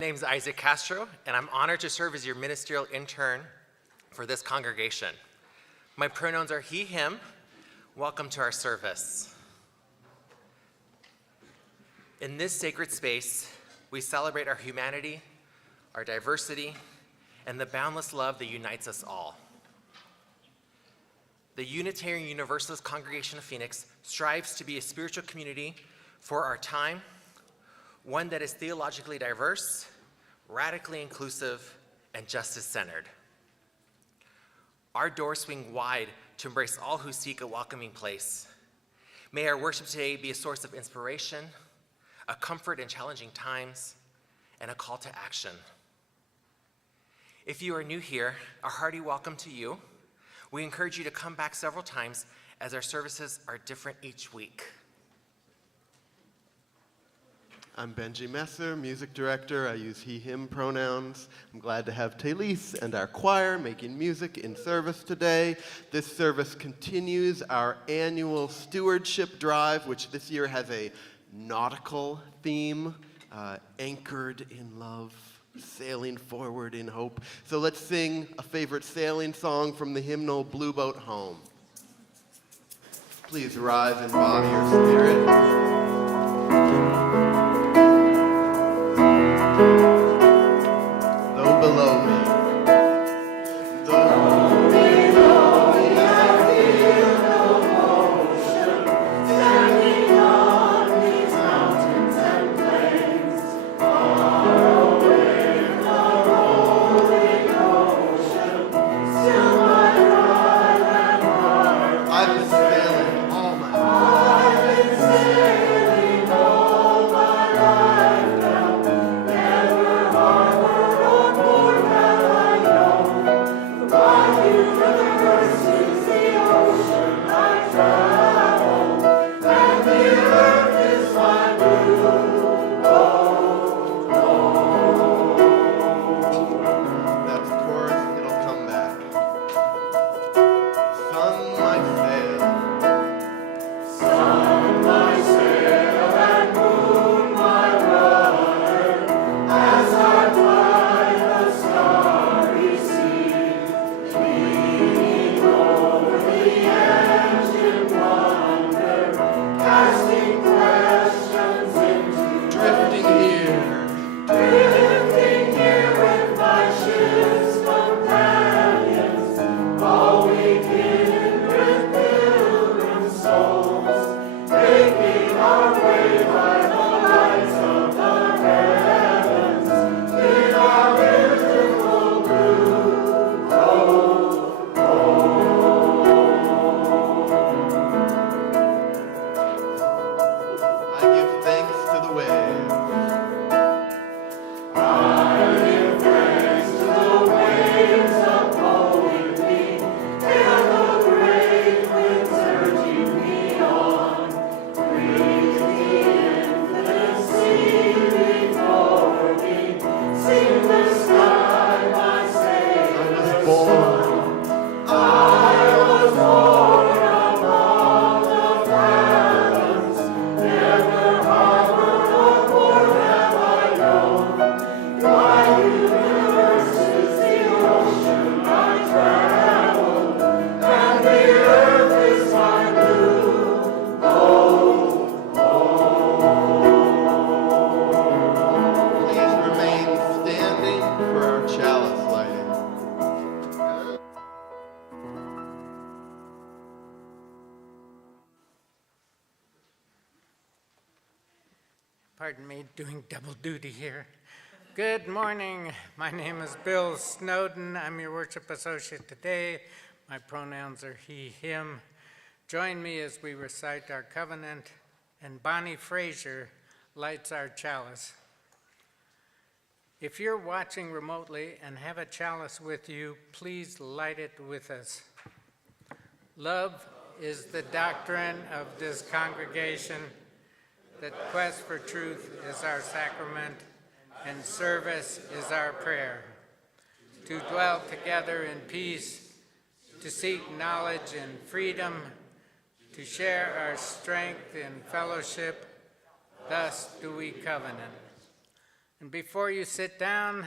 name is Isaac Castro, and I'm honored to serve as your ministerial intern for this congregation. My pronouns are he, him. Welcome to our service. In this sacred space, we celebrate our humanity, our diversity, and the boundless love that unites us all. The Unitarian Universalist Congregation of Phoenix strives to be a spiritual community for our time, one that is theologically diverse, radically inclusive, and justice-centered. Our doors swing wide to embrace all who seek a welcoming place. May our worship today be a source of inspiration, a comfort in challenging times, and a call to action. If you are new here, a hearty welcome to you. We encourage you to come back several times as our services are different each week. I'm Benji Messer, music director. I use he, him pronouns. I'm glad to have Talise and our choir making music in service today. This service continues our annual stewardship drive, which this year has a nautical theme, anchored in love, sailing forward in hope. So let's sing a favorite sailing song from the hymnal Blue Boat Home. Please rise in body or spirit. Though below me, though below me, I feel no motion, standing on these mountains and plains, far away from the rolling ocean, still my ride and heart. I've been sailing all my life. I've been sailing all my life now, never harbor or port have I known. The wide universe is the ocean I travel, and the earth is my blue boat home. That's the chorus, it'll come back. Sun my sail. Sun my sail and moon my rudder, as I ply the starry sea, leaning over the engine wonder, casting questions into drifting here with my ship's companions, all we kindred pilgrim souls, making our way by the lights of the heavens in our mythical blue boat home. I give thanks to the waves. I give thanks to the waves upholding me, and the great winds urging me on. Breathe the infinite sea before me, sing the sky my savior's song. I was born upon the fathoms, never harbored or port have I known. My universe is the ocean I travel, and the earth is my blue boat home. Please remain standing for our chalice lighting. Pardon me, doing double duty here. Good morning. My name is Bill Snowden. I'm your worship associate today. My pronouns are he, him. Join me as we recite our covenant, and Bonnie Frazier lights our chalice. If you're watching remotely and have a chalice with you, please light it with us. Love is the doctrine of this congregation, that quest for truth is our sacrament, and service is our prayer. To dwell together in peace, to seek knowledge in freedom, to share our strength in fellowship, thus do we covenant. And before you sit down,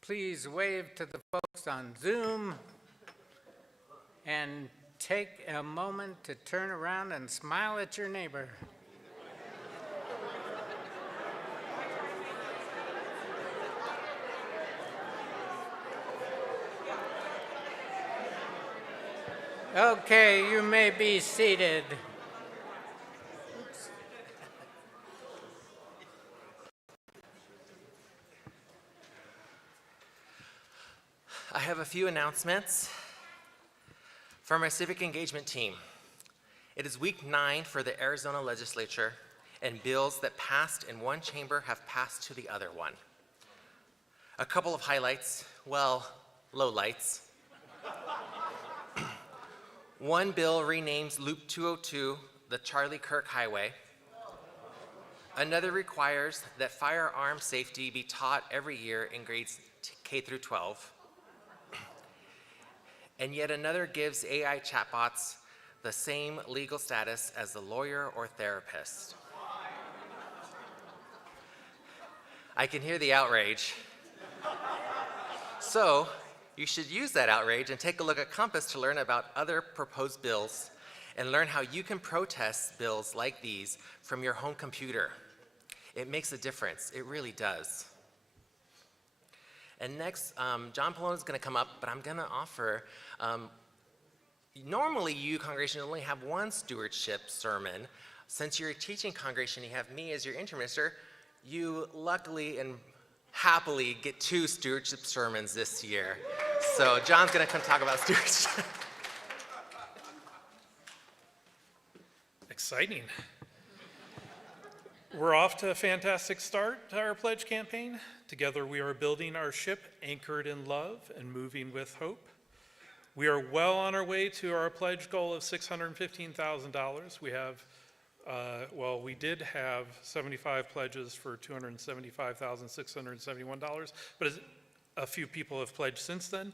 please wave to the folks on Zoom and take a moment to turn around and smile at your neighbor. Okay, you may be seated. I have a few announcements from our civic engagement team. It is week 9 for the Arizona legislature, and bills that passed in one chamber have passed to the other one. A couple of highlights, well, lowlights. One bill renames Loop 202 the Charlie Kirk Highway. Another requires that firearm safety be taught every year in grades K through 12. And yet another gives AI chatbots the same legal status as the lawyer or therapist. I can hear the outrage. So, you should use that outrage and take a look at Compass to learn about other proposed bills and learn how you can protest bills like these from your home computer. It makes a difference. It really does. And next, John Palone is going to come up, but I'm going to offer, normally you, congregation, only have one stewardship sermon. Since you're a teaching congregation, you have me as your interim minister, you luckily and happily get 2 stewardship sermons this year. So John's going to come talk about stewardship. Exciting. We're off to a fantastic start to our pledge campaign. Together we are building our ship anchored in love and moving with hope. We are well on our way to our pledge goal of $615,000. We have, we did have 75 pledges for $275,671, but a few people have pledged since then.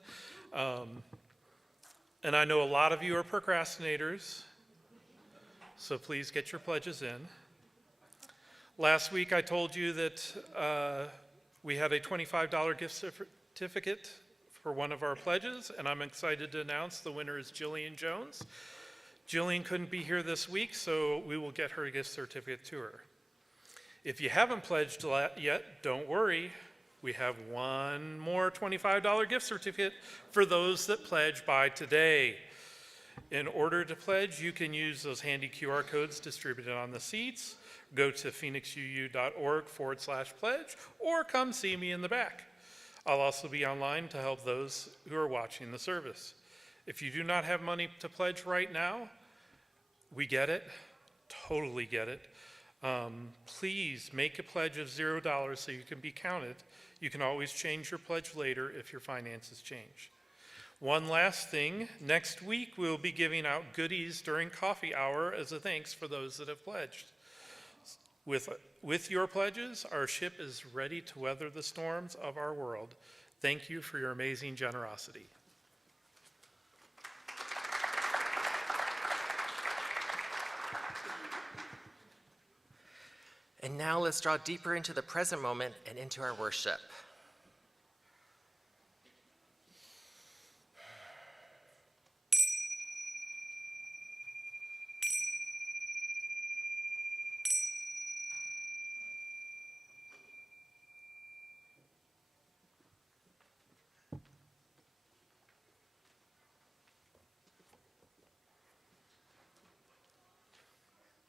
And I know a lot of you are procrastinators, so please get your pledges in. Last week I told you that we had a $25 gift certificate for one of our pledges, and I'm excited to announce the winner is Jillian Jones. Jillian couldn't be here this week, so we will get her a gift certificate to her. If you haven't pledged yet, don't worry. We have one more $25 gift certificate for those that pledge by today. In order to pledge, you can use those handy QR codes distributed on the seats. Go to phoenixuu.org/pledge, or come see me in the back. I'll also be online to help those who are watching the service. If you do not have money to pledge right now, we get it, totally get it. Please make a pledge of $0 so you can be counted. You can always change your pledge later if your finances change. One last thing, next week we'll be giving out goodies during coffee hour as a thanks for those that have pledged. With your pledges, our ship is ready to weather the storms of our world. Thank you for your amazing generosity. And now let's draw deeper into the present moment and into our worship.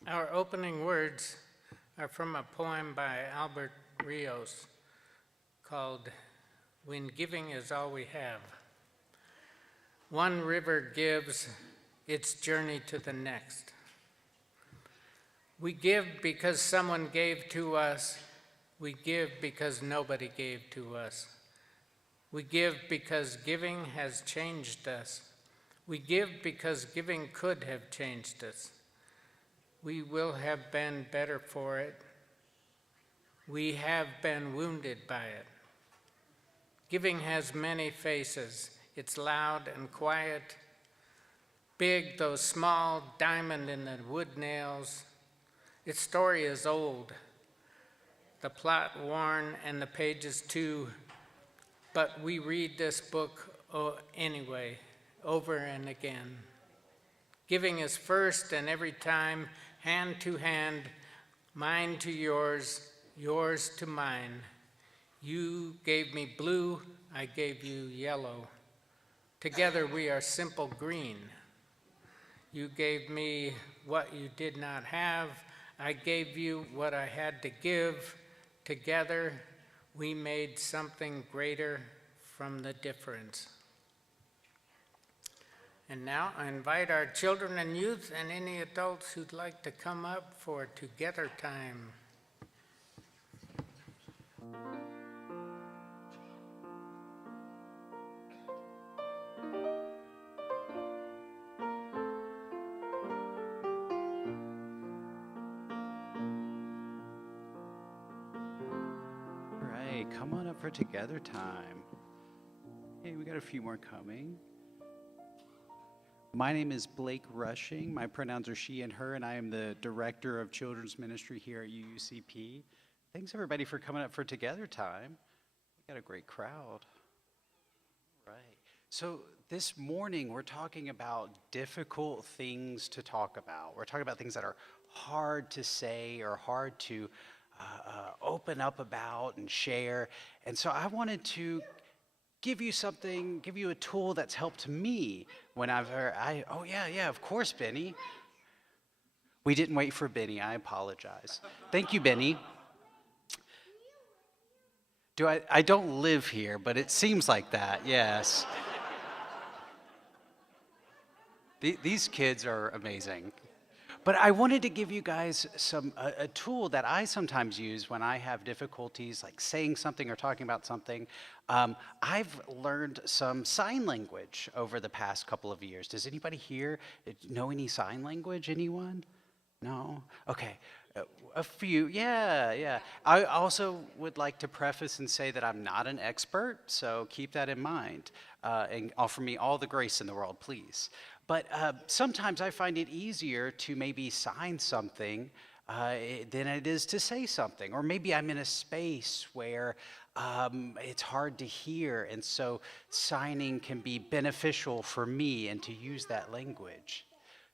Our opening words are from a poem by Albert Rios called When Giving Is All We Have. One river gives its journey to the next. We give because someone gave to us. We give because nobody gave to us. We give because giving has changed us. We give because giving could have changed us. We will have been better for it. We have been wounded by it. Giving has many faces. It's loud and quiet. Big, though small, diamond in the wood nails. Its story is old. the plot worn, and the pages too, but we read this book anyway, over and again. Giving us first and every time, hand to hand, mine to yours, yours to mine. You gave me blue, I gave you yellow. Together we are simple green. You gave me what you did not have, I gave you what I had to give. Together we made something greater from the difference. And now I invite our children and youth and any adults who'd like to come up for Together Time. All right, come on up for Together Time. Hey, we got a few more coming. My name is Blake Rushing. My pronouns are she and her, and I am the Director of Children's Ministry here at UUCP. Thanks, everybody, for coming up for Together Time. We got a great crowd. All right. So this morning, we're talking about difficult things to talk about. We're talking about things that are hard to say or hard to open up about and share. And so I wanted to give you a tool that's helped me when oh yeah, of course, Benny. We didn't wait for Benny, I apologize. Thank you, Benny. I don't live here, but it seems like that, yes. These kids are amazing. But I wanted to give you guys a tool that I sometimes use when I have difficulties, like saying something or talking about something. I've learned some sign language over the past couple of years. Does anybody here know any sign language? Anyone? No? Okay. A few, yeah. I also would like to preface and say that I'm not an expert, so keep that in mind and offer me all the grace in the world, please. But sometimes I find it easier to maybe sign something than it is to say something. Or maybe I'm in a space where it's hard to hear, and so signing can be beneficial for me and to use that language.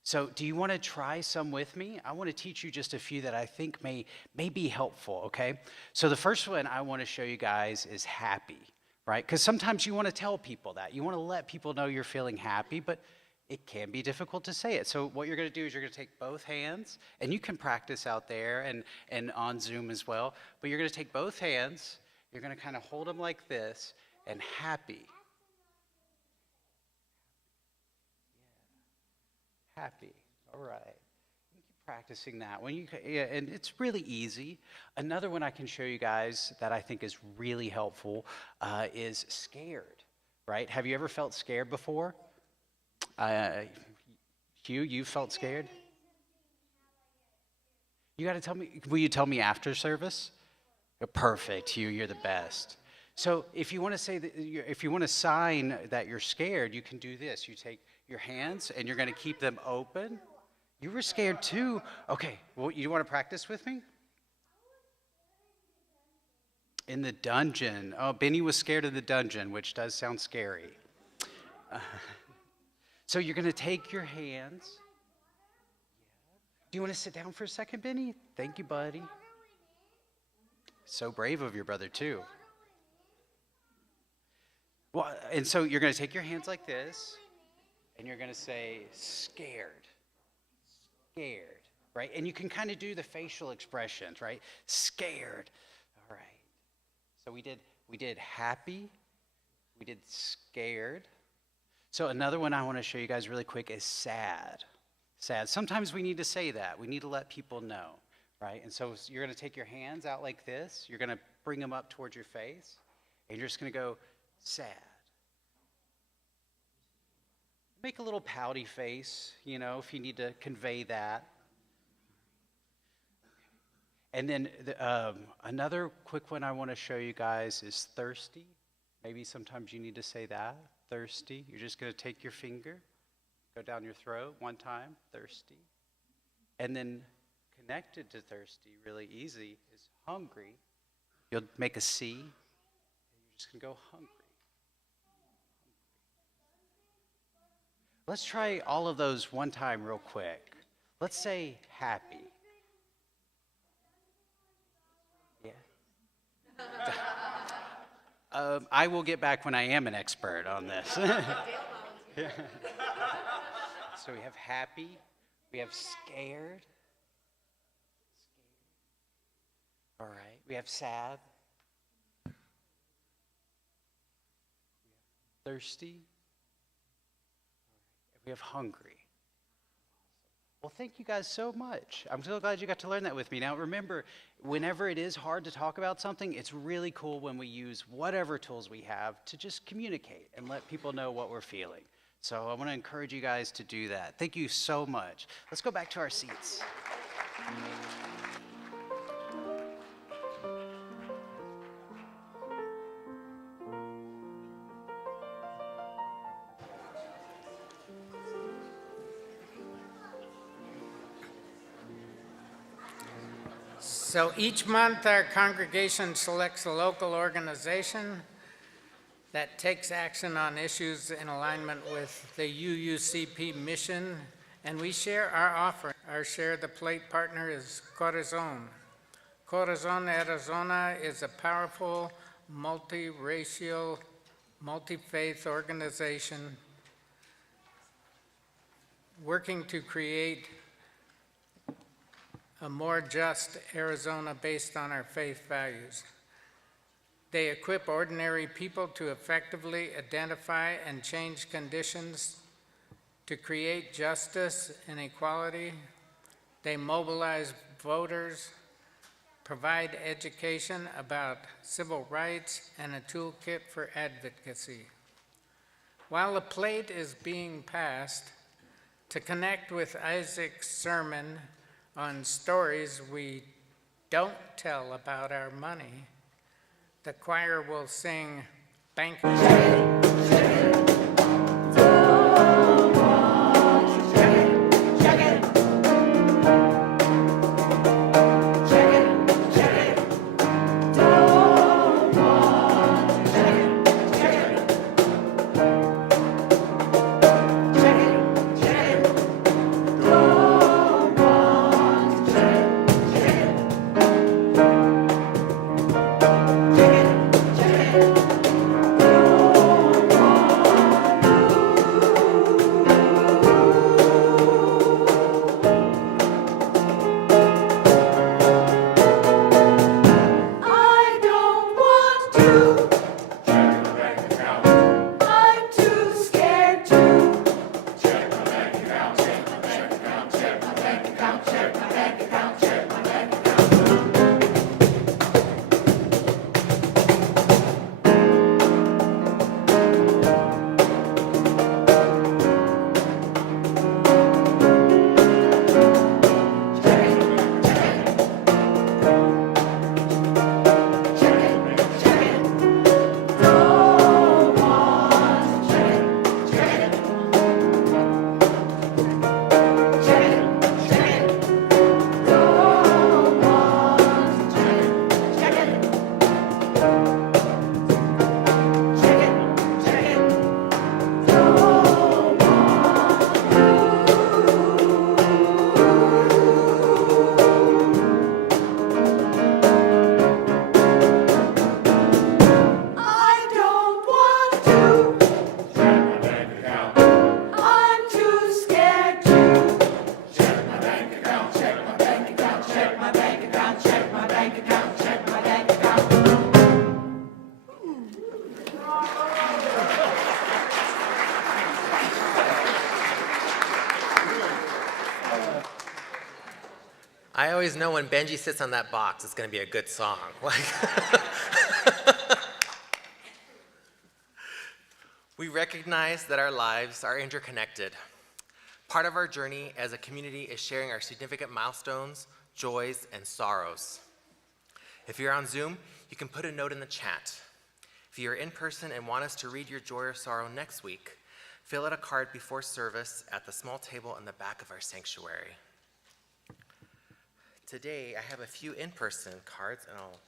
So do you want to try some with me? I want to teach you just a few that I think may be helpful, okay? So the first one I want to show you guys is happy, right? Because sometimes you want to tell people that. You want to let people know you're feeling happy, but it can be difficult to say it. So what you're going to do is you're going to take both hands, and you can practice out there and on Zoom as well, but you're going to take both hands, you're going to kind of hold them like this, and happy. Happy. All right. You keep practicing that. And it's really easy. Another one I can show you guys that I think is really helpful is scared, right? Have you ever felt scared before? Hugh, you felt scared? You got to tell me. Will you tell me after service? Perfect, Hugh. You're the best. So if you want to say that, if you want to sign that you're scared, you can do this. You take your hands and you're going to keep them open. You were scared too. Okay. Well, you want to practice with me? In the dungeon. Oh, Benny was scared of the dungeon, which does sound scary. So you're going to take your hands. Do you want to sit down for a second, Benny? Thank you, buddy. So brave of your brother, too. Well, and so you're going to take your hands like this, and you're going to say, scared. Scared, right? And you can kind of do the facial expressions, right? Scared. All right. So we did happy. We did scared. So another one I want to show you guys really quick is sad. Sad. Sometimes we need to say that. We need to let people know, right? And so you're going to take your hands out like this. You're going to bring them up towards your face, and you're just going to go sad. Make a little pouty face, if you need to convey that. And then another quick one I want to show you guys is thirsty. Maybe sometimes you need to say that. Thirsty. You're just going to take your finger, go down your throat one time, thirsty. And then connected to thirsty, really easy, is hungry. You'll make a C. You're just going to go hungry. Let's try all of those one time real quick. Let's say happy. Yeah. I will get back when I am an expert on this. Yeah. So we have happy, we have scared. All right, we have sad. Thirsty. We have hungry. Well, thank you guys so much. I'm so glad you got to learn that with me. Now, remember, whenever it is hard to talk about something, it's really cool when we use whatever tools we have to just communicate and let people know what we're feeling. So I want to encourage you guys to do that. Thank you so much. Let's go back to our seats. So each month, our congregation selects a local organization that takes action on issues in alignment with the UUCP mission, and we share our offering. Our Share the Plate partner is Corazon. Corazon Arizona is a powerful, multiracial, multi-faith organization working to create a more just Arizona based on our faith values. They equip ordinary people to effectively identify and change conditions to create justice and equality. They mobilize voters, provide education about civil rights, and a toolkit for advocacy. While the plate is being passed, to connect with Isaac's sermon on stories we don't tell about our money, the choir will sing Bank. I always know when Benji sits on that box, it's going to be a good song. We recognize that our lives are interconnected. Part of our journey as a community is sharing our significant milestones, joys, and sorrows. If you're on Zoom, you can put a note in the chat. If you're in person and want us to read your joy or sorrow next week, fill out a card before service at the small table in the back of our sanctuary. Today, I have a few in-person cards, and I'll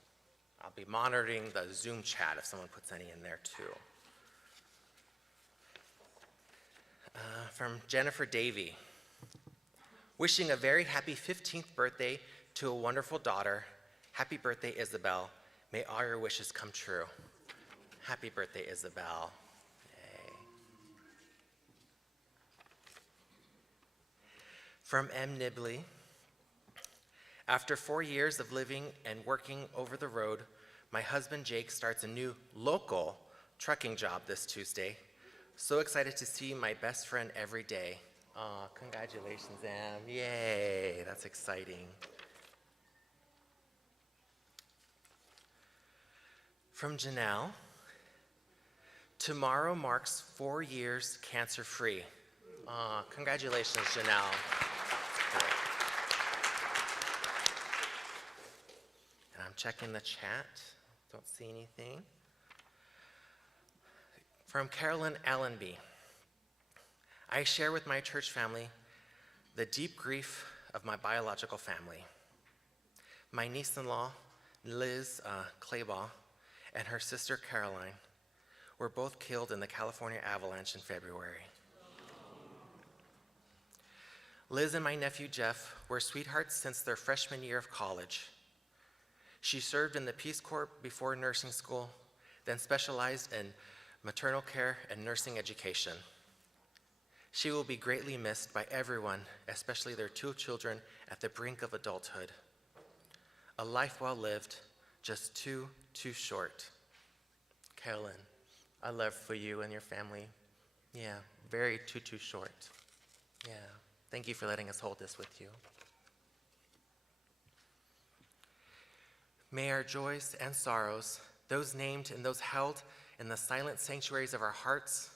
I'll be monitoring the Zoom chat if someone puts any in there too. From Jennifer Davey. Wishing a very happy 15th birthday to a wonderful daughter. Happy birthday, Isabel. May all your wishes come true. Happy birthday, Isabel. Yay. From M. Nibley. After 4 years of living and working over the road, my husband Jake starts a new local trucking job this Tuesday. So excited to see my best friend every day. Aw, congratulations, Em. Yay, that's exciting. From Janelle, tomorrow marks 4 years cancer-free. Aw, congratulations, Janelle. And I'm checking the chat, don't see anything. From Carolyn Allenby, I share with my church family the deep grief of my biological family. My niece-in-law, Liz Claybaugh, and her sister Caroline were both killed in the California avalanche in February. Liz and my nephew Jeff were sweethearts since their freshman year of college. She served in the Peace Corps before nursing school, then specialized in maternal care and nursing education. She will be greatly missed by everyone, especially their 2 children at the brink of adulthood. A life well lived, just too short. Carolyn, I love for you and your family. Yeah, very too short. Yeah, thank you for letting us hold this with you. May our joys and sorrows, those named and those held in the silent sanctuaries of our hearts,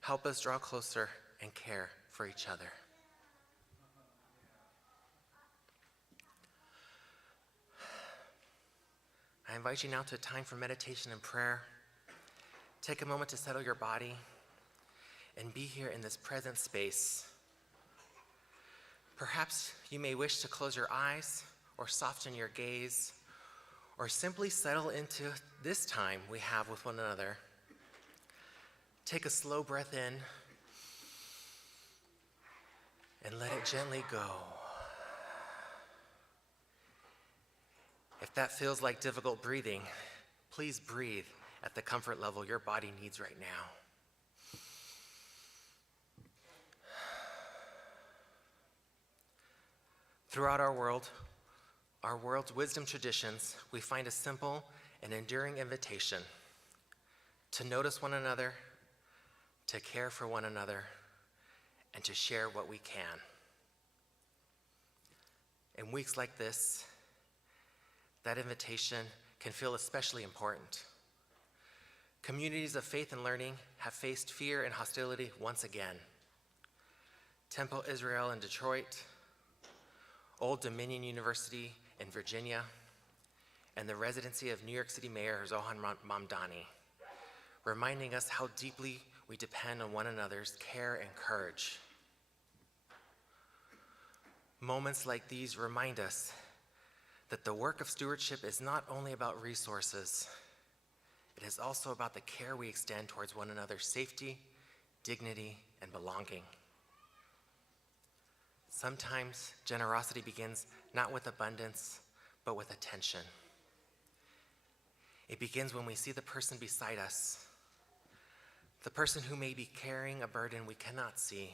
help us draw closer and care for each other. I invite you now to a time for meditation and prayer. Take a moment to settle your body and be here in this present space. Perhaps you may wish to close your eyes or soften your gaze, or simply settle into this time we have with one another. Take a slow breath in and let it gently go. If that feels like difficult breathing, please breathe at the comfort level your body needs right now. Throughout our world's wisdom traditions, we find a simple and enduring invitation to notice one another, to care for one another, and to share what we can. In weeks like this, that invitation can feel especially important. Communities of faith and learning have faced fear and hostility once again. Temple Israel in Detroit, Old Dominion University in Virginia, and the residency of New York City Mayor Zohan Mamdani, reminding us how deeply we depend on one another's care and courage. Moments like these remind us that the work of stewardship is not only about resources, it is also about the care we extend towards one another's safety, dignity, and belonging. Sometimes generosity begins not with abundance, but with attention. It begins when we see the person beside us, the person who may be carrying a burden we cannot see,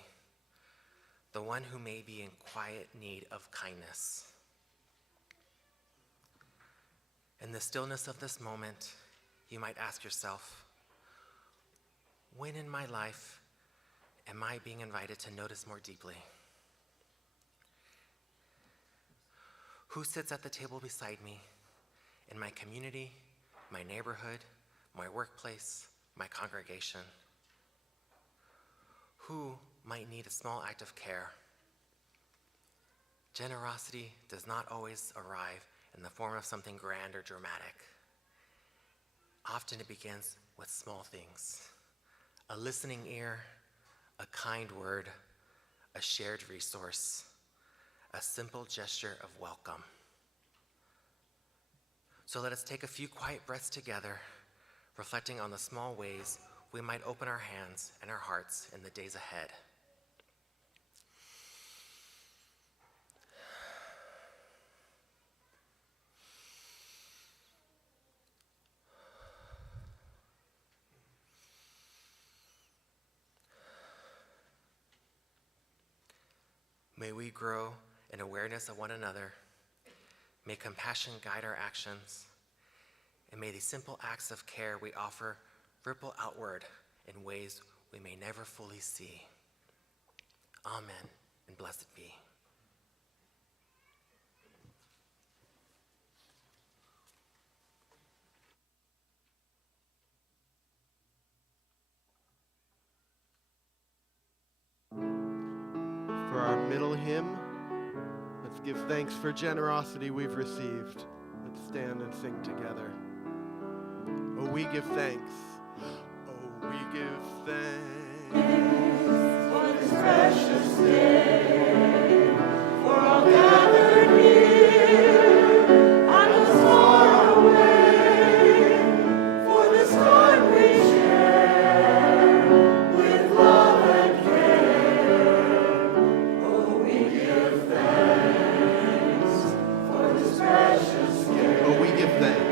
the one who may be in quiet need of kindness. In the stillness of this moment, you might ask yourself, when in my life am I being invited to notice more deeply? Who sits at the table beside me in my community, my neighborhood, my workplace, my congregation? Who might need a small act of care? Generosity does not always arrive in the form of something grand or dramatic. Often it begins with small things: a listening ear, a kind word, a shared resource, a simple gesture of welcome. So let us take a few quiet breaths together, reflecting on the small ways we might open our hands and our hearts in the days ahead. May we grow in awareness of one another. May compassion guide our actions. And may these simple acts of care we offer ripple outward in ways we may never fully see. Amen, and blessed be. For our middle hymn, let's give thanks for generosity we've received. Let's stand and sing together. Oh, we give thanks. Oh, we give thanks for this precious day, for all gathered here and those far away, for this time we share with love and care. Oh, we give thanks for this precious day. Oh, we give thanks.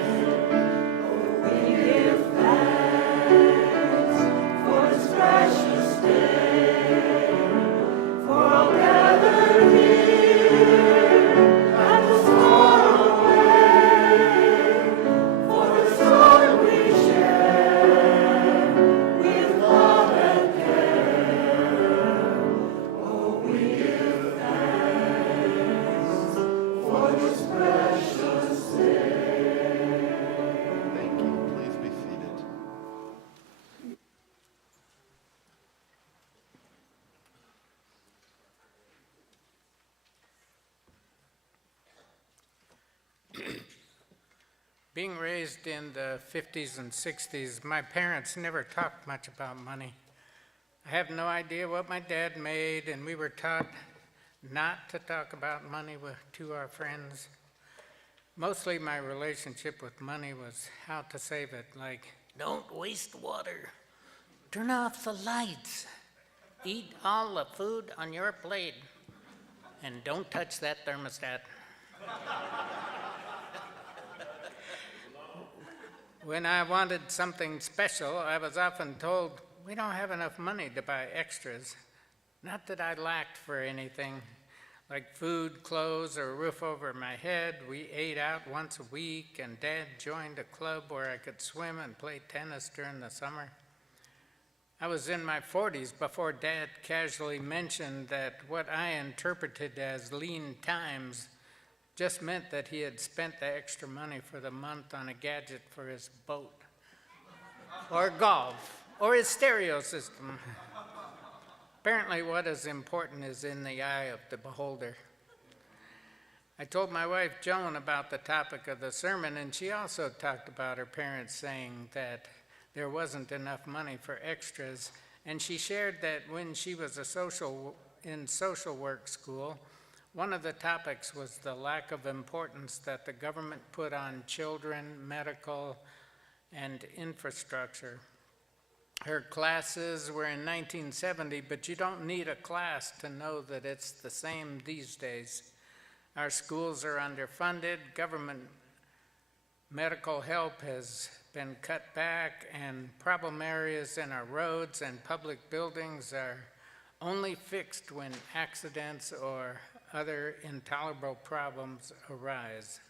Being raised in the 50s and 60s, my parents never talked much about money. I have no idea what my dad made, and we were taught not to talk about money to our friends. Mostly my relationship with money was how to save it, like, don't waste water, turn off the lights, eat all the food on your plate, and don't touch that thermostat. When I wanted something special, I was often told, we don't have enough money to buy extras. Not that I lacked for anything, like food, clothes, or a roof over my head. We ate out once a week, and Dad joined a club where I could swim and play tennis during the summer. I was in my 40s before Dad casually mentioned that what I interpreted as lean times just meant that he had spent the extra money for the month on a gadget for his boat, or golf, or his stereo system. Apparently what is important is in the eye of the beholder. I told my wife Joan about the topic of the sermon, and she also talked about her parents saying that there wasn't enough money for extras, and she shared that when she was in social work school, one of the topics was the lack of importance that the government put on children, medical, and infrastructure. Her classes were in 1970, but you don't need a class to know that it's the same these days. Our schools are underfunded, government medical help has been cut back, and problem areas in our roads and public buildings are only fixed when accidents or other intolerable problems arise.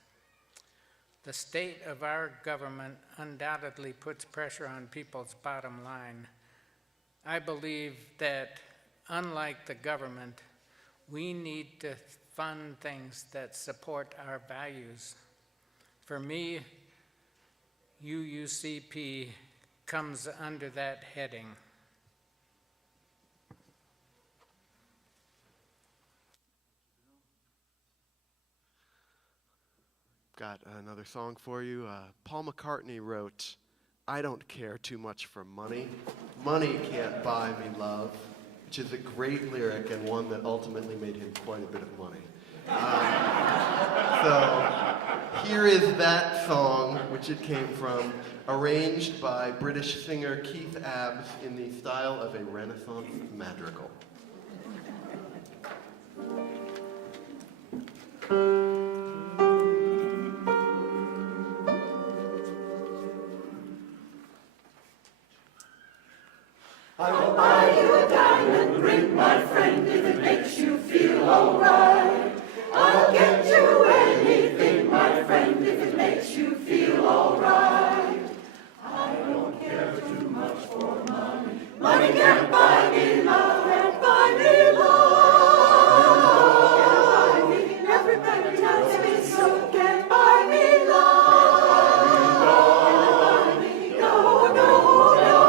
The state of our government undoubtedly puts pressure on people's bottom line. I believe that, unlike the government, we need to fund things that support our values. For me, UUCP comes under that heading. Got another song for you. Paul McCartney wrote, "I don't care too much for money. Money can't buy me love," which is a great lyric and one that ultimately made him quite a bit of money. So Here is that song, which it came from, arranged by British singer Keith Abbs in the style of a Renaissance madrigal. I'll buy you a diamond ring, my friend, if it makes you feel alright. I'll get you anything, my friend, if it makes you feel alright. I don't care too much for money. Money can't buy me love, can't buy me love. Everybody tells me so, can't buy me love. No, no, no.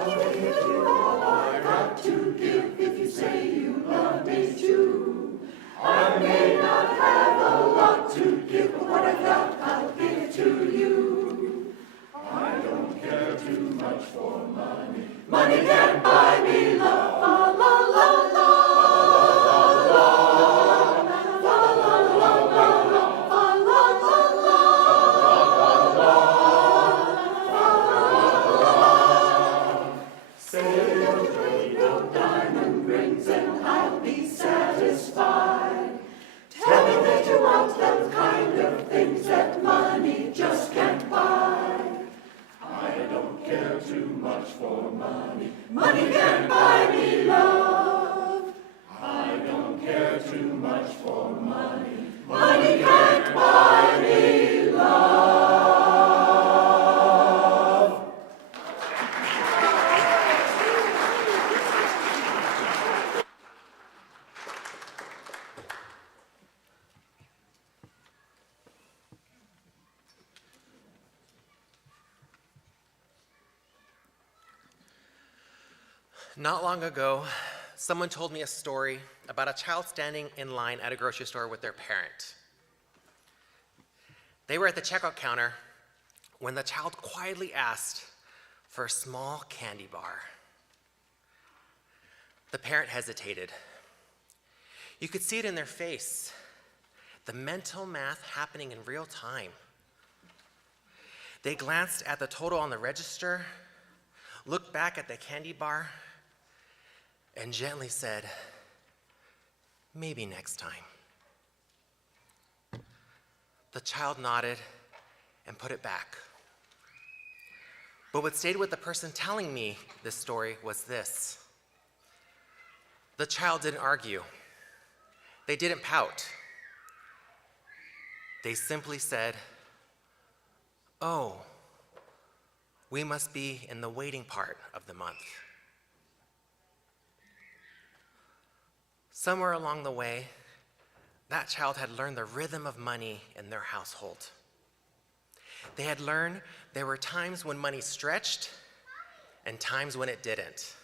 I'll give you all I've got to give if you say you love me too. I may not have a lot to give, but what I've got, I'll give to you. I don't care too much for money. Money can't buy me love. La la la la. La la la la la. La la la la. Say you'll trade no diamond rings and I'll be satisfied. Tell me that you want those kind of things that money just can't buy. I don't care too much for money. Money can't buy me love. I don't care too much for money. Money can't buy me love. Not long ago, someone told me a story about a child standing in line at a grocery store with their parent. They were at the checkout counter when the child quietly asked for a small candy bar. The parent hesitated. You could see it in their face, the mental math happening in real time. They glanced at the total on the register, looked back at the candy bar, and gently said, "Maybe next time." The child nodded and put it back. But what stayed with the person telling me this story was this. The child didn't argue. They didn't pout. They simply said, "Oh, we must be in the waiting part of the month." Somewhere along the way, that child had learned the rhythm of money in their household. They had learned there were times when money stretched and times when it didn't.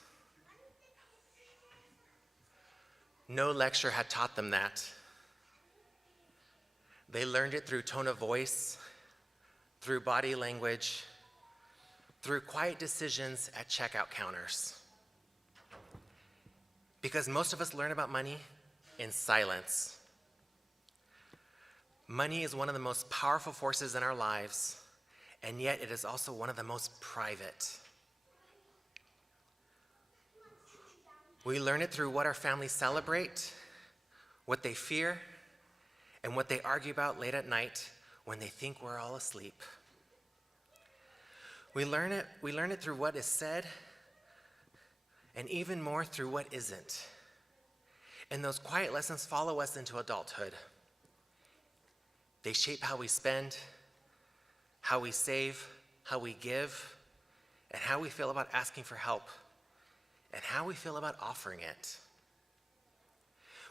No lecture had taught them that. They learned it through tone of voice, through body language, through quiet decisions at checkout counters. Because most of us learn about money in silence. Money is one of the most powerful forces in our lives, and yet it is also one of the most private. We learn it through what our families celebrate, what they fear, and what they argue about late at night when they think we're all asleep. We learn it through what is said, and even more through what isn't. And those quiet lessons follow us into adulthood. They shape how we spend, how we save, how we give, and how we feel about asking for help, and how we feel about offering it.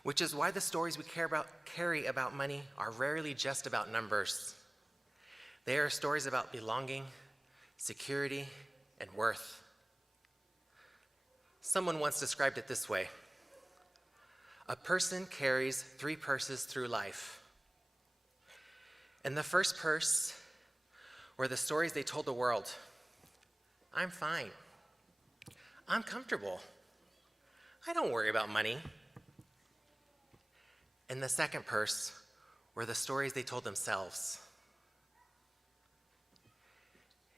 Which is why the stories we carry about money are rarely just about numbers. They are stories about belonging, security, and worth. Someone once described it this way: a person carries 3 purses through life. In the first purse were the stories they told the world. I'm fine. I'm comfortable. I don't worry about money. In the second purse were the stories they told themselves.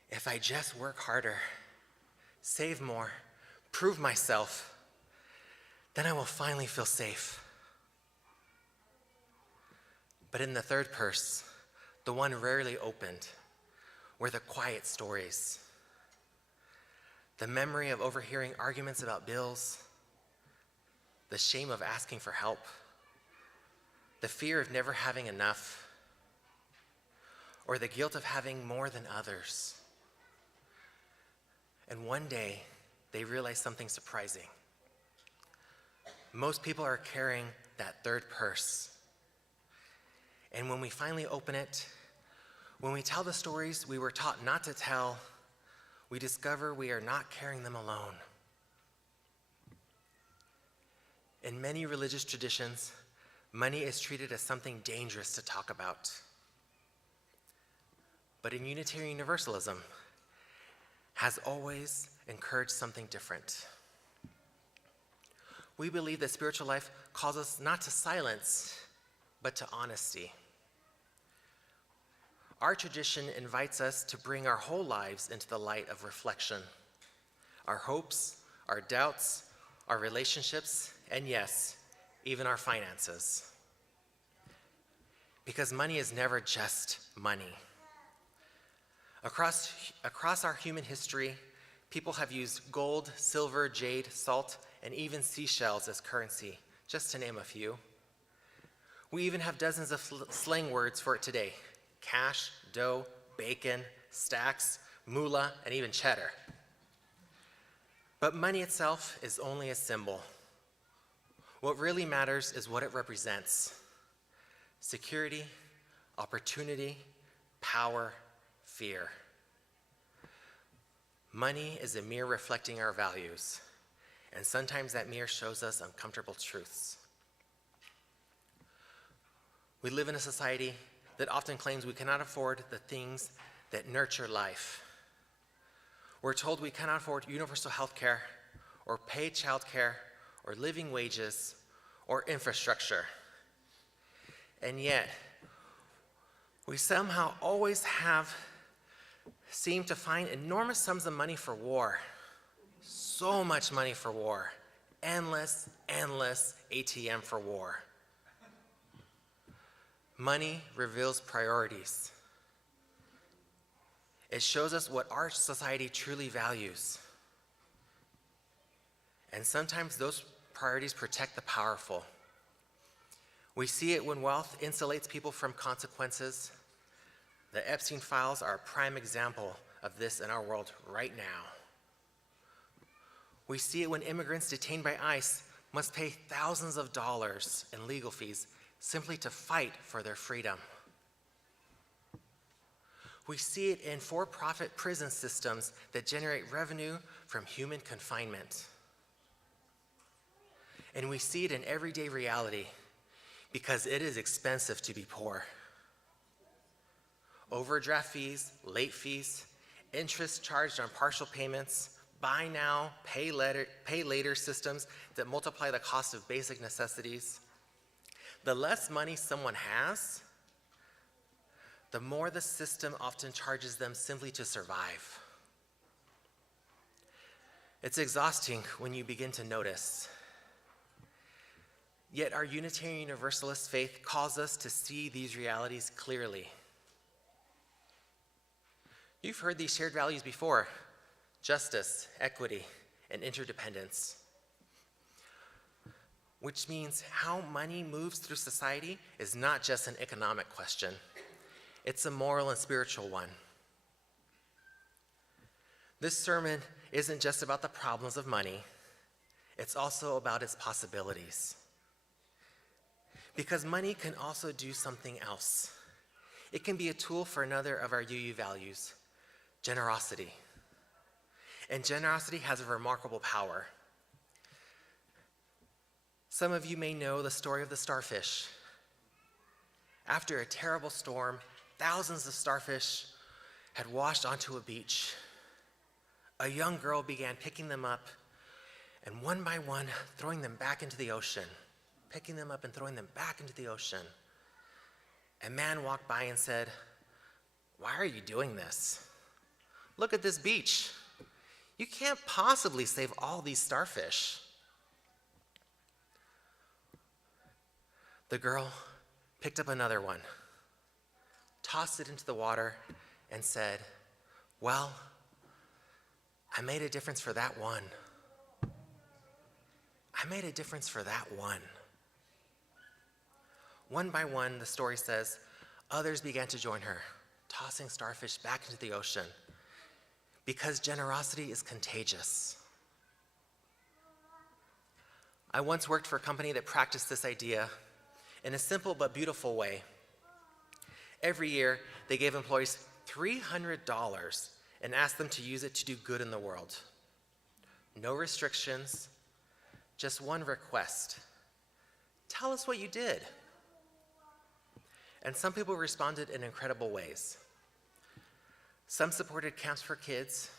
If I just work harder, save more, prove myself, then I will finally feel safe. But in the third purse, the one rarely opened, were the quiet stories. The memory of overhearing arguments about bills, the shame of asking for help, the fear of never having enough, or the guilt of having more than others. And one day, they realized something surprising. Most people are carrying that third purse. And when we finally open it, when we tell the stories we were taught not to tell, we discover we are not carrying them alone. In many religious traditions, money is treated as something dangerous to talk about. But in Unitarian Universalism, has always encouraged something different. We believe that spiritual life calls us not to silence, but to honesty. Our tradition invites us to bring our whole lives into the light of reflection. Our hopes, our doubts, our relationships, and yes, even our finances. Because money is never just money. Across our human history, people have used gold, silver, jade, salt, and even seashells as currency, just to name a few. We even have dozens of slang words for it today: cash, dough, bacon, stacks, moolah, and even cheddar. But money itself is only a symbol. What really matters is what it represents: security, opportunity, power, fear. Money is a mirror reflecting our values, and sometimes that mirror shows us uncomfortable truths. We live in a society that often claims we cannot afford the things that nurture life. We're told we cannot afford universal health care, or paid child care, or living wages, or infrastructure. And yet, we somehow always seem to find enormous sums of money for war. So much money for war. Endless ATM for war. Money reveals priorities. It shows us what our society truly values. And sometimes those priorities protect the powerful. We see it when wealth insulates people from consequences. The Epstein files are a prime example of this in our world right now. We see it when immigrants detained by ICE must pay thousands of dollars in legal fees simply to fight for their freedom. We see it in for-profit prison systems that generate revenue from human confinement. And we see it in everyday reality because it is expensive to be poor. Overdraft fees, late fees, interest charged on partial payments, buy now, pay later systems that multiply the cost of basic necessities. The less money someone has, the more the system often charges them simply to survive. It's exhausting when you begin to notice. Yet our Unitarian Universalist faith calls us to see these realities clearly. You've heard these shared values before: justice, equity, and interdependence. Which means how money moves through society is not just an economic question. It's a moral and spiritual one. This sermon isn't just about the problems of money. It's also about its possibilities. Because money can also do something else. It can be a tool for another of our UU values: generosity. And generosity has a remarkable power. Some of you may know the story of the starfish. After a terrible storm, thousands of starfish had washed onto a beach. A young girl began picking them up and one by one throwing them back into the ocean, picking them up and throwing them back into the ocean. a man walked by and said, "Why are you doing this? Look at this beach. You can't possibly save all these starfish." The girl picked up another one, tossed it into the water, and said, "Well, I made a difference for that one. I made a difference for that one." One by one, the story says, others began to join her, tossing starfish back into the ocean, because generosity is contagious. I once worked for a company that practiced this idea in a simple but beautiful way. Every year, they gave employees $300 and asked them to use it to do good in the world. No restrictions, just one request. Tell us what you did. And some people responded in incredible ways. Some supported camps for kids,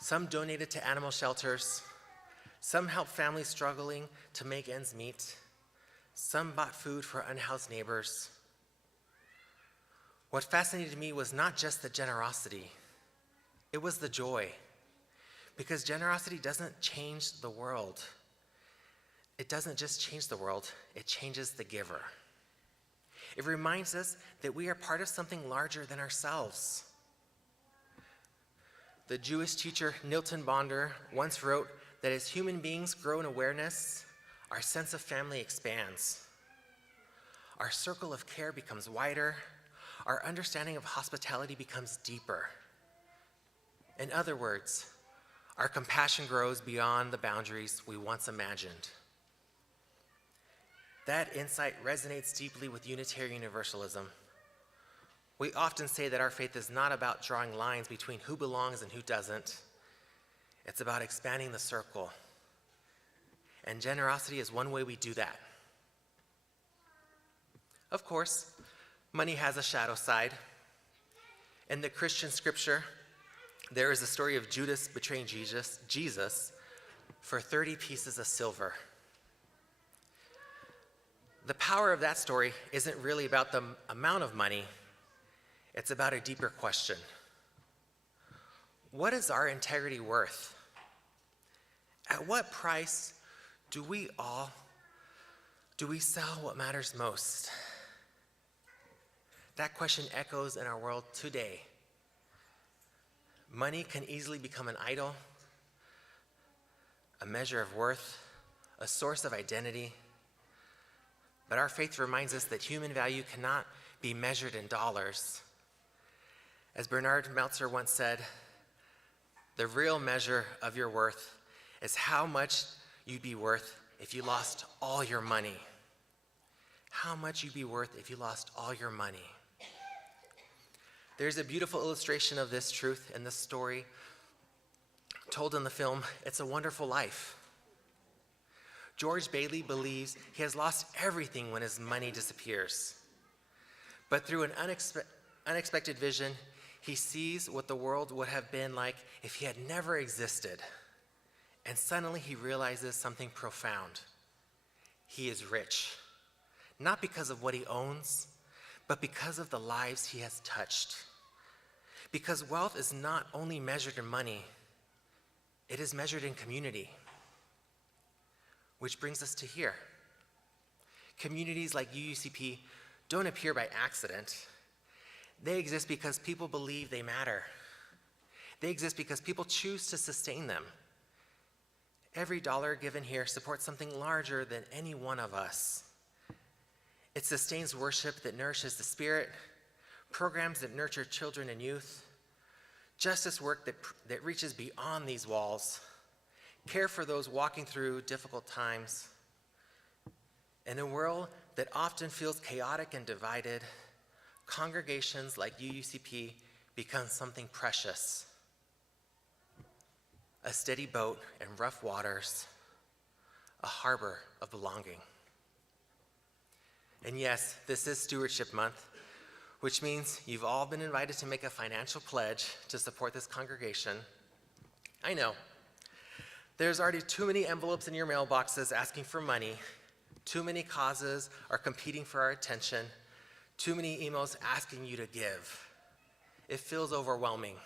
some donated to animal shelters, some helped families struggling to make ends meet, some bought food for unhoused neighbors. What fascinated me was not just the generosity, it was the joy. Because generosity doesn't change the world. It doesn't just change the world, it changes the giver. It reminds us that we are part of something larger than ourselves. The Jewish teacher Nilton Bonder once wrote that as human beings grow in awareness, our sense of family expands. Our circle of care becomes wider. Our understanding of hospitality becomes deeper. In other words, our compassion grows beyond the boundaries we once imagined. That insight resonates deeply with Unitarian Universalism. We often say that our faith is not about drawing lines between who belongs and who doesn't. It's about expanding the circle. And generosity is one way we do that. Of course, money has a shadow side. In the Christian scripture, there is a story of Judas betraying Jesus for 30 pieces of silver. The power of that story isn't really about the amount of money, it's about a deeper question. What is our integrity worth? At what price do we sell what matters most? That question echoes in our world today. Money can easily become an idol, a measure of worth, a source of identity. But our faith reminds us that human value cannot be measured in dollars. As Bernard Meltzer once said, the real measure of your worth is how much you'd be worth if you lost all your money. How much you'd be worth if you lost all your money. There's a beautiful illustration of this truth in the story told in the film, It's a Wonderful Life. George Bailey believes he has lost everything when his money disappears. But through an unexpected vision, he sees what the world would have been like if he had never existed. And suddenly he realizes something profound. He is rich, not because of what he owns, but because of the lives he has touched. Because wealth is not only measured in money, it is measured in community. Which brings us to here. Communities like UUCP don't appear by accident. They exist because people believe they matter. They exist because people choose to sustain them. Every dollar given here supports something larger than any one of us. It sustains worship that nourishes the spirit, programs that nurture children and youth, justice work that reaches beyond these walls, care for those walking through difficult times. In a world that often feels chaotic and divided, congregations like UUCP become something precious. A steady boat in rough waters, a harbor of belonging. And yes, this is Stewardship Month, which means you've all been invited to make a financial pledge to support this congregation. I know. There's already too many envelopes in your mailboxes asking for money. Too many causes are competing for our attention. Too many emails asking you to give. It feels overwhelming.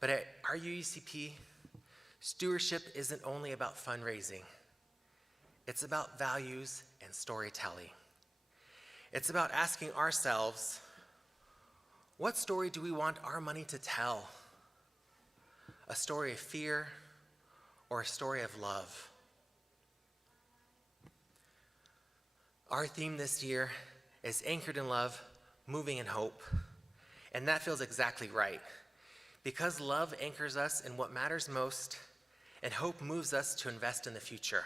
But at our UUCP, stewardship isn't only about fundraising. It's about values and storytelling. It's about asking ourselves, what story do we want our money to tell? A story of fear or a story of love? Our theme this year is anchored in love, moving in hope. And that feels exactly right. Because love anchors us in what matters most, and hope moves us to invest in the future.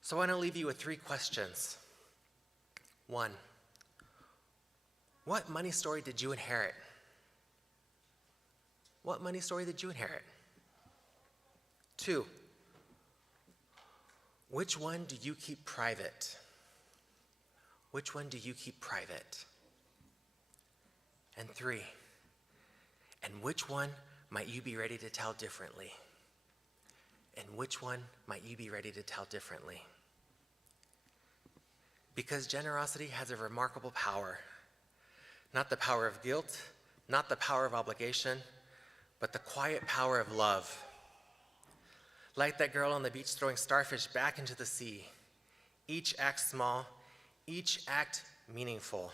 So I want to leave you with 3 questions. 1, what money story did you inherit? What money story did you inherit? 2, which one do you keep private? Which one do you keep private? And 3, and which one might you be ready to tell differently? And which one might you be ready to tell differently? Because generosity has a remarkable power. Not the power of guilt, not the power of obligation, but the quiet power of love. Like that girl on the beach throwing starfish back into the sea. Each act small, each act meaningful.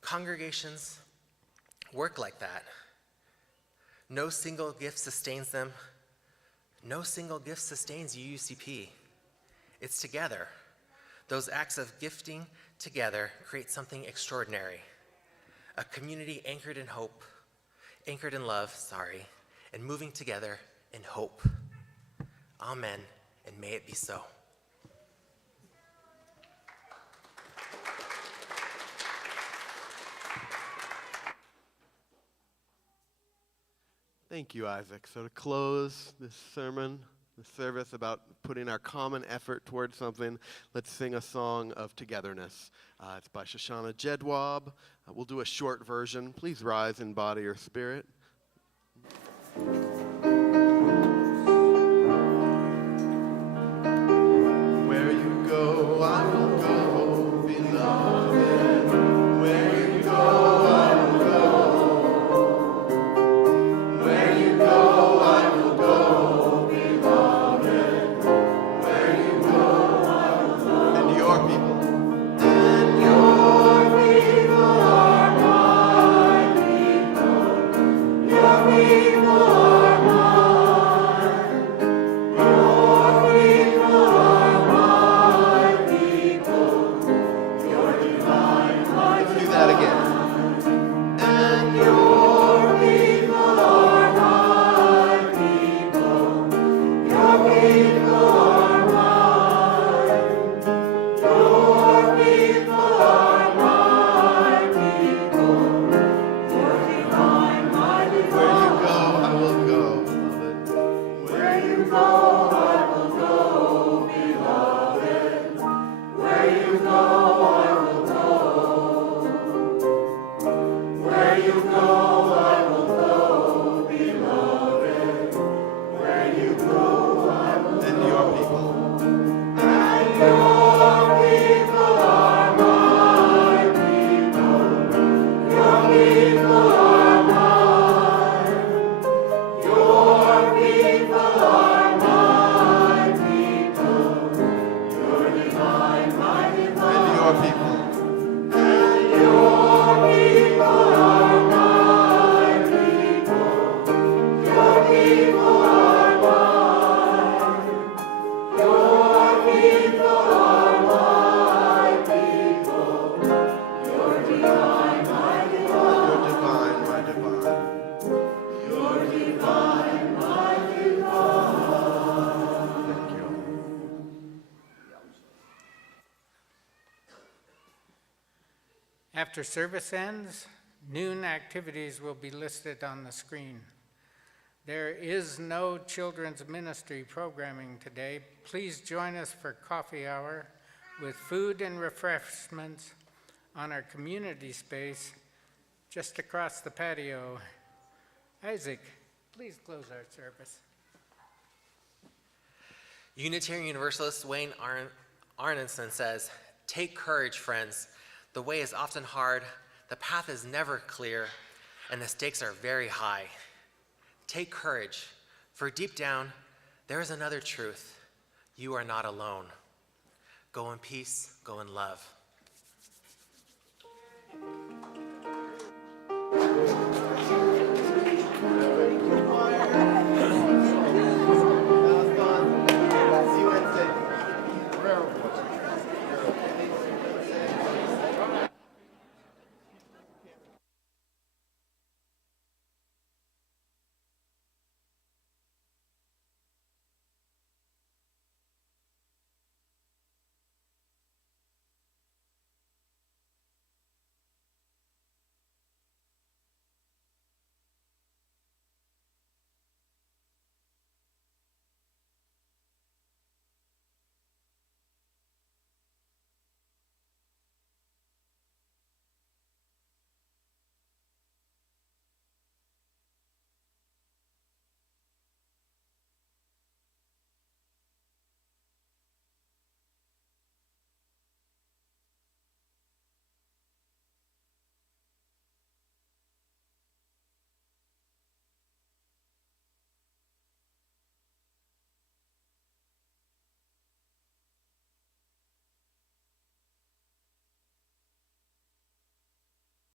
Congregations work like that. No single gift sustains them. No single gift sustains UUCP. It's together. Those acts of gifting together create something extraordinary. A community anchored in hope, anchored in love, and moving together in hope. Amen, and may it be so. Thank you, Isaac. So to close this sermon, this service about putting our common effort towards something, let's sing a song of togetherness. It's by Shoshana Jedwab. We'll do a short version. Please rise in body or spirit. Where you go, I will go, beloved. Where you go, I will go. Where you go, I will go, beloved. Where you go, I will go. And your people. And your people are my people. Your people are mine. Your people are my people. Your divine life. Let's do that again. And your people are my people. Your people are mine. Your people are my people. Your divine life. Where you go, I will go, beloved. Where you go, I will go, beloved. Where you go, I will go. Where you go, I will go, beloved. Where you go, I will go. And your people. And your people are my people. Your people are mine. Your people are my people. Your divine, my divine. And your people. And your people are my people. Your people are mine. Your people are my people. Your divine, my divine. Your divine, my divine. Your divine, my divine. Thank you. After service ends, noon activities will be listed on the screen. There is no children's ministry programming today. Please join us for coffee hour with food and refreshments on our community space just across the patio. Isaac, please close our service. Unitarian Universalists Wayne Arneson says, "Take courage, friends. The way is often hard, the path is never clear, and the stakes are very high. Take courage, for deep down, there is another truth. You are not alone. Go in peace, go in love."